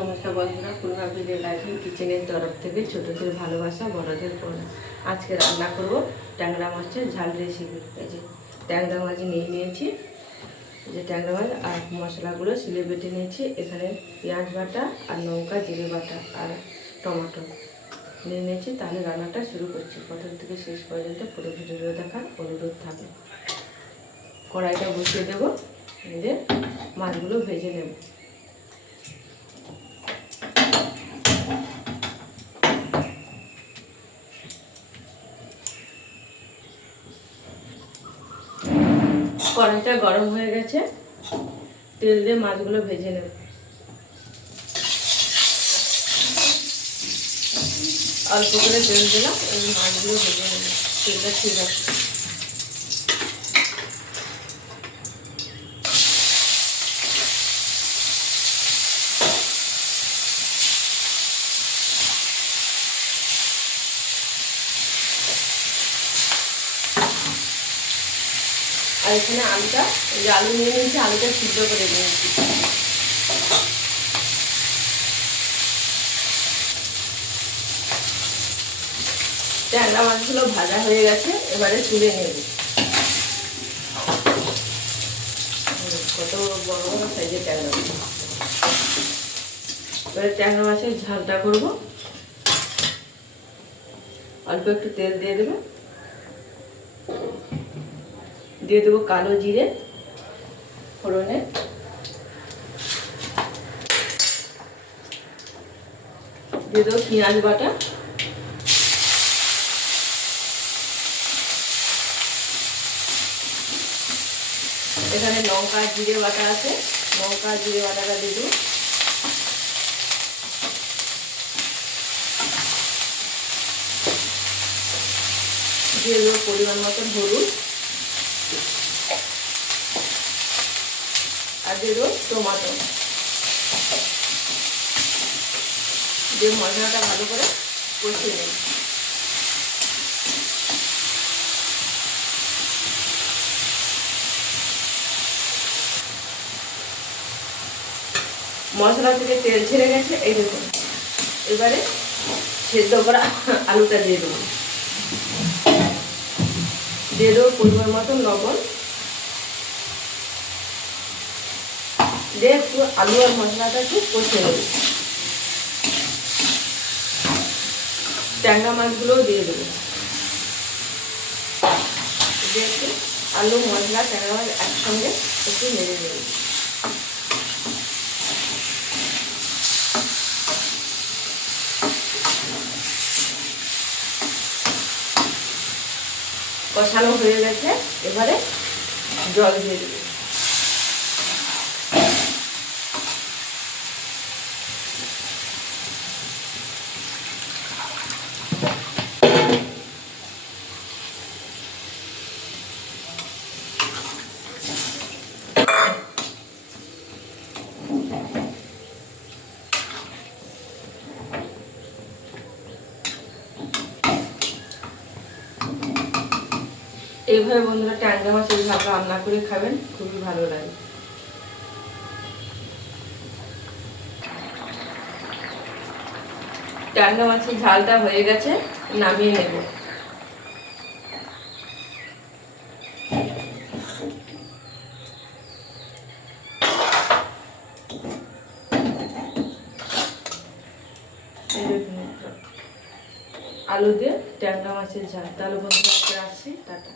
নমস্কার বন্ধুরা, Purna village life কিচেনের তরফ থেকে ছোটদের ভালোবাসা বড়দের পড়া। আজকে রান্না করব ট্যাংরা মাছের ঝাল রেসিপি। এই যে ট্যাংরা মাছ নিয়েছি, যে ট্যাংরা মাছ আর মশলাগুলো শিলে বেটে নিয়েছি। এখানে পেঁয়াজ বাটা আর লঙ্কা জিরে বাটা আর টমেটো নিয়েছি। তাহলে রান্নাটা শুরু করছি। প্রথম থেকে শেষ পর্যন্ত পুরো ভিডিও দেখার অনুরোধ থাকে। কড়াইটা বসিয়ে দেবো, যে মাছগুলো ভেজে নেব। কড়াইটা গরম হয়ে গেছে, তেল দিয়ে মাছগুলো ভেজে নেব। অল্প করে তেল দিলাম, এই মাছগুলো ভেজে নেব। তেলটা ঠিক আছে। আর এখানে আলুটা, এই যে আলু নিয়ে নিয়েছি, আলুটা সিদ্ধ করে নিয়েছি। ট্যাংরা মাছগুলো ভাজা হয়ে গেছে, এবারে তুলে নেব। কত বড় বড় সাইজের ট্যাংরা মাছ। এবারে ট্যাংরা মাছের ঝালটা করব। অল্প একটু তেল দিয়ে দেবো, দিয়ে দেবো কালো জিরে ফোড়নে, দিয়ে দেবো পেঁয়াজ বাটা, এখানে লঙ্কা জিরে বাটা আছে, লঙ্কা জিরে বাটাটা দিয়ে দেবো। দিয়ে দেবো পরিমাণ মতন হলুদ, আর দিয়ে দেবো টমেটো। দিয়ে মশলাটা ভালো করে কষিয়ে নেব। মশলা থেকে তেল ছেড়ে গেছে, এই দেখুন। এবারে সেদ্ধ করা আলুটা দিয়ে দেবো। দিয়ে দেবো পরিমাণ মতন লবণ। দিয়ে একটু আলু আর মশলাটা একটু কষিয়ে নেব। ট্যাংরা মাছগুলোও দিয়ে দেবো। দিয়ে একটু আলু মশলা ট্যাংরা মাছ একসঙ্গে একটু নেড়ে নেব। কষানো হয়ে গেছে, এবারে জল দিয়ে দেবো। এইভাবে বন্ধুরা ট্যাংরা মাছের ঝাল রান্না করে খাবেন, খুবই ভালো লাগে। ট্যাংরা মাছের ঝালটা হয়ে গেছে, নামিয়ে নেব। আলু দিয়ে ট্যাংরা মাছের ঝাল। তাহলে বন্ধুরা আসছি, টাটা।